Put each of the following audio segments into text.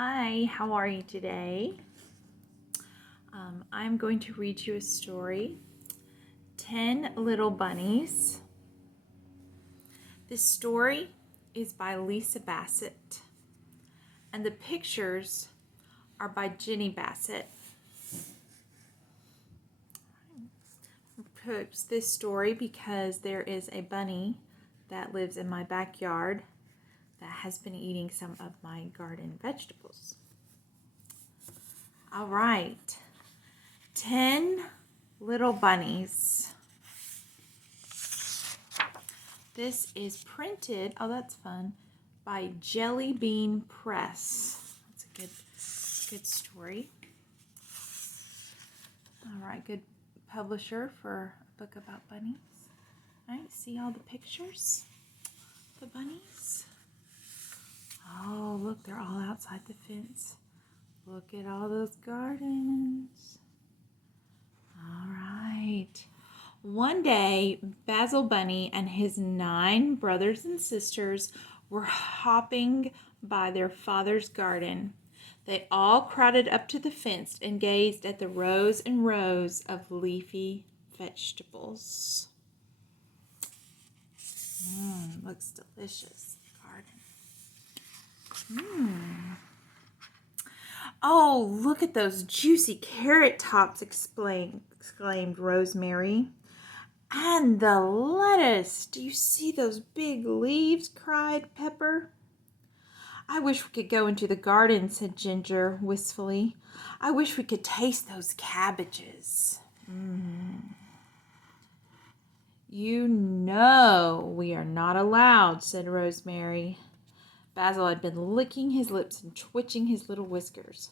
Hi, how are you today? I'm going to read you a story, 10 Little Bunnies. This story is by Lisa Bassett, and the pictures are by Jenny Bassett. I chose this story because there is a bunny that lives in my backyard that has been eating some of my garden vegetables. All right, 10 Little Bunnies. This is printed, oh that's fun, by Jelly Bean Press. That's a good story. All right, good publisher for a book about bunnies. All right, see all the pictures? The bunnies. Oh, look, they're all outside the fence. Look at all those gardens. All right. One day, Basil Bunny and his 9 brothers and sisters were hopping by their father's garden. They all crowded up to the fence and gazed at the rows and rows of leafy vegetables. Looks delicious. Garden. Oh, look at those juicy carrot tops, exclaimed Rosemary. And the lettuce! Do you see those big leaves? Cried Pepper. I wish we could go into the garden, said Ginger wistfully. I wish we could taste those cabbages. You know we are not allowed, said Rosemary. Basil had been licking his lips and twitching his little whiskers.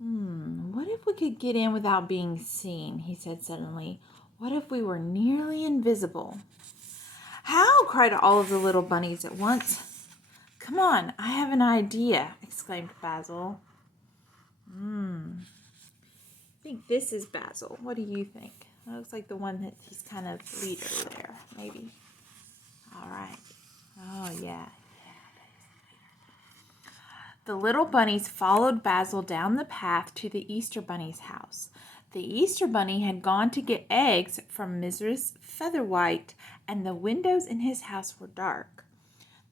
What if we could get in without being seen? He said suddenly. What if we were nearly invisible? How? Cried all of the little bunnies at once. Come on, I have an idea, exclaimed Basil. I think this is Basil. What do you think? It looks like the one that he's kind of leader there, maybe. All right. Oh, yeah. The little bunnies followed Basil down the path to the Easter Bunny's house. The Easter Bunny had gone to get eggs from Mrs. Featherwhite, and the windows in his house were dark.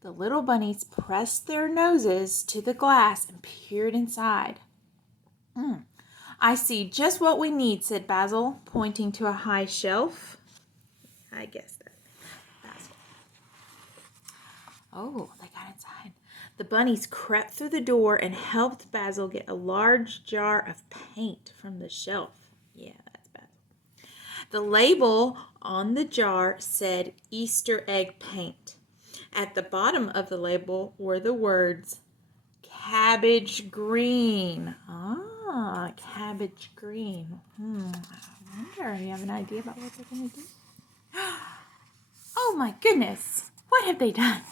The little bunnies pressed their noses to the glass and peered inside. I see just what we need, said Basil, pointing to a high shelf. I guess that. Basil. Oh, they got inside. The bunnies crept through the door and helped Basil get a large jar of paint from the shelf. Yeah, that's Basil. The label on the jar said Easter egg paint. At the bottom of the label were the words cabbage green. Ah, cabbage green. I wonder, you have an idea about what they're going to do? Oh my goodness, what have they done?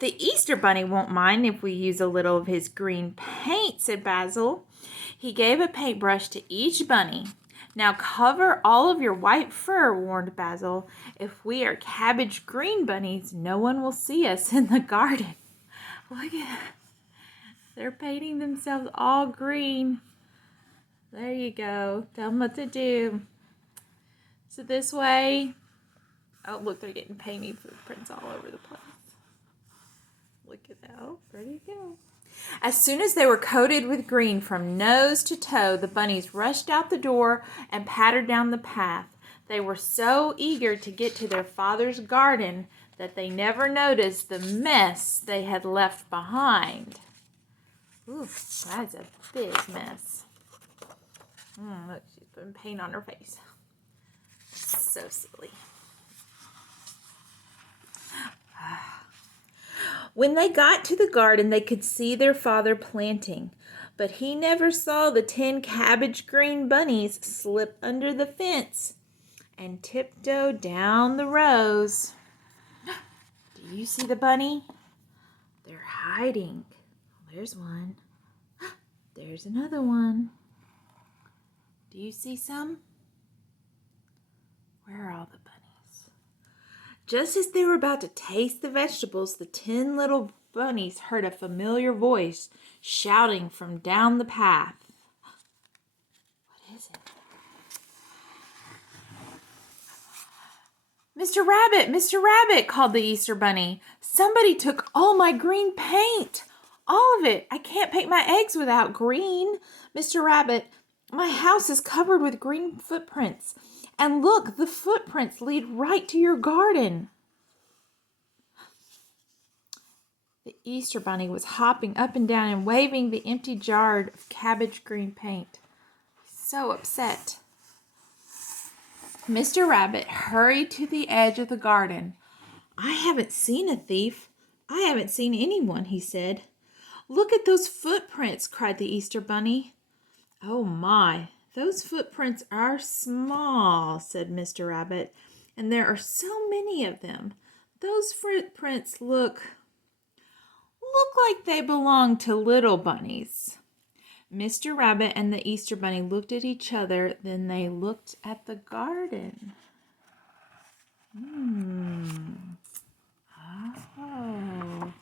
The Easter Bunny won't mind if we use a little of his green paint, said Basil. He gave a paintbrush to each bunny. Now cover all of your white fur, warned Basil. If we are cabbage green bunnies, no one will see us in the garden. Look at that. They're painting themselves all green. There you go. Tell them what to do. So this way. Oh, look, they're getting painted footprints all over the place. Look at that. Oh, there you go. As soon as they were coated with green from nose to toe, the bunnies rushed out the door and pattered down the path. They were so eager to get to their father's garden that they never noticed the mess they had left behind. Ooh, that's a big mess. Look, she's putting paint on her face. So silly. When they got to the garden, they could see their father planting, but he never saw the 10 cabbage green bunnies slip under the fence and tiptoe down the rows. Do you see the bunny? They're hiding. There's one. There's another one. Do you see some? Where are all the bunnies? Just as they were about to taste the vegetables, the 10 little bunnies heard a familiar voice shouting from down the path. What is it? Mr. Rabbit, called the Easter Bunny. Somebody took all my green paint. All of it. I can't paint my eggs without green. Mr. Rabbit, my house is covered with green footprints. And look, the footprints lead right to your garden. The Easter Bunny was hopping up and down and waving the empty jar of cabbage green paint. So upset. Mr. Rabbit hurried to the edge of the garden. I haven't seen a thief. I haven't seen anyone, he said. Look at those footprints, cried the Easter Bunny. Oh my, those footprints are small, said Mr. Rabbit, and there are so many of them. Those footprints look like they belong to little bunnies. Mr. Rabbit and the Easter Bunny looked at each other, then they looked at the garden. Oh.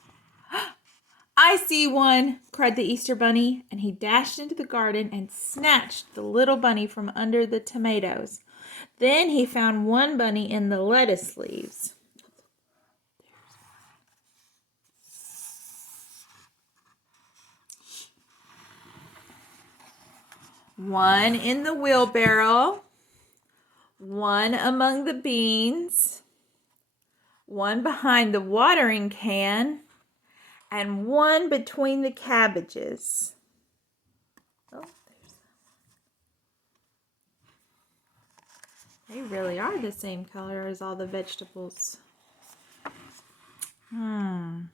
I see one, cried the Easter Bunny, and he dashed into the garden and snatched the little bunny from under the tomatoes. Then he found one bunny in the lettuce leaves. One in the wheelbarrow, one among the beans, one behind the watering can, and one between the cabbages. Oh, there's that one. They really are the same color as all the vegetables. One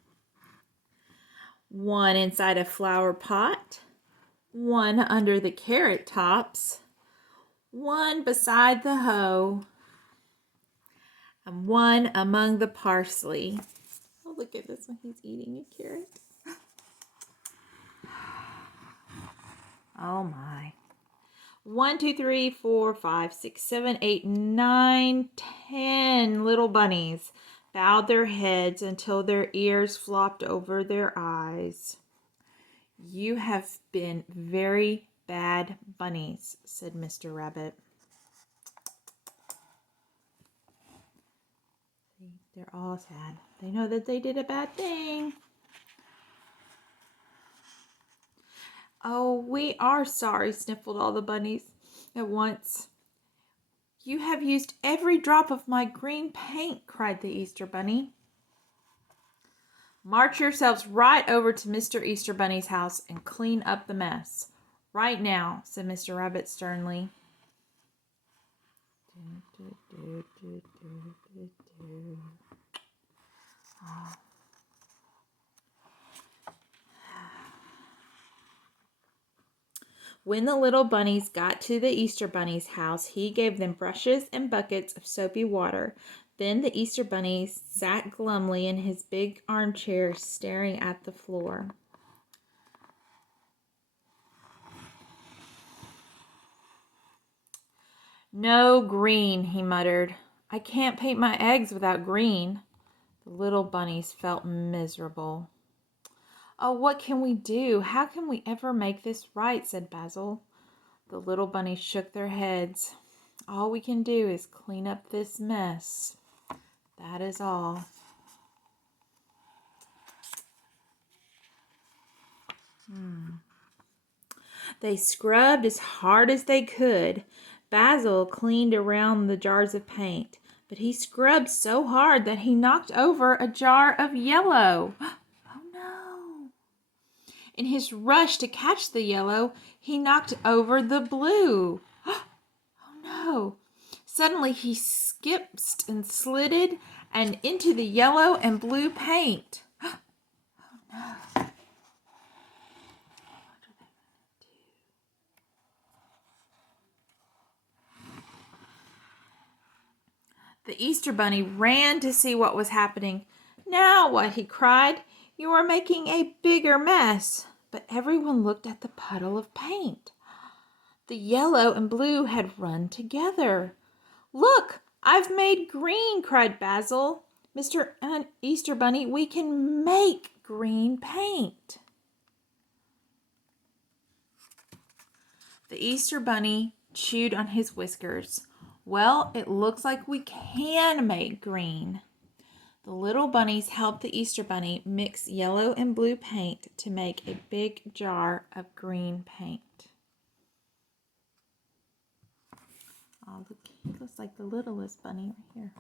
inside a flower pot, one under the carrot tops, one beside the hoe, and one among the parsley. Oh, look at this one. He's eating a carrot. Oh my. 1, 2, 3, 4, 5, 6, 7, 8, 9, 10 little bunnies bowed their heads until their ears flopped over their eyes. You have been very bad bunnies, said Mr. Rabbit. They're all sad. They know that they did a bad thing. Oh, we are sorry, sniffled all the bunnies at once. You have used every drop of my green paint, cried the Easter Bunny. March yourselves right over to Mr. Easter Bunny's house and clean up the mess. Right now, said Mr. Rabbit sternly. When the little bunnies got to the Easter Bunny's house, he gave them brushes and buckets of soapy water. Then the Easter Bunny sat glumly in his big armchair, staring at the floor. No green, he muttered. I can't paint my eggs without green. The little bunnies felt miserable. Oh, what can we do? How can we ever make this right? Said Basil. The little bunnies shook their heads. All we can do is clean up this mess. That is all. They scrubbed as hard as they could. Basil cleaned around the jars of paint, but he scrubbed so hard that he knocked over a jar of yellow. Oh no! In his rush to catch the yellow, he knocked over the blue. Oh no! Suddenly he skipped and slid and into the yellow and blue paint. Oh no! The Easter Bunny ran to see what was happening. Now what? He cried. You are making a bigger mess. But everyone looked at the puddle of paint. The yellow and blue had run together. Look, I've made green, cried Basil. Mr. Easter Bunny, we can make green paint. The Easter Bunny chewed on his whiskers. Well, it looks like we can make green. The little bunnies helped the Easter Bunny mix yellow and blue paint to make a big jar of green paint. Oh, look, he looks like the littlest bunny right here.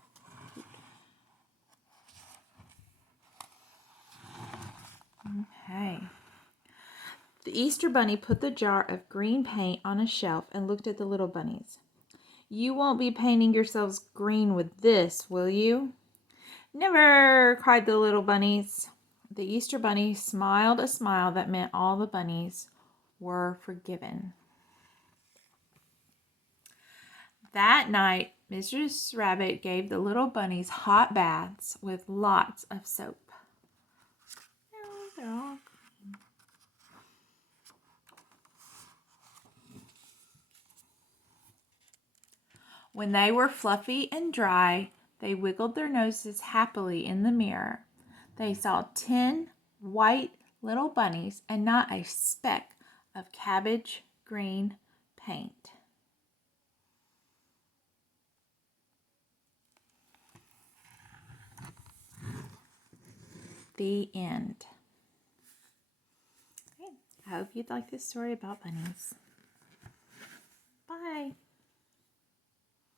Okay. The Easter Bunny put the jar of green paint on a shelf and looked at the little bunnies. You won't be painting yourselves green with this, will you? Never, cried the little bunnies. The Easter Bunny smiled a smile that meant all the bunnies were forgiven. That night, Mrs. Rabbit gave the little bunnies hot baths with lots of soap. They're all green. When they were fluffy and dry, they wiggled their noses happily in the mirror. They saw 10 white little bunnies and not a speck of cabbage green paint. The end. Okay. I hope you like this story about bunnies.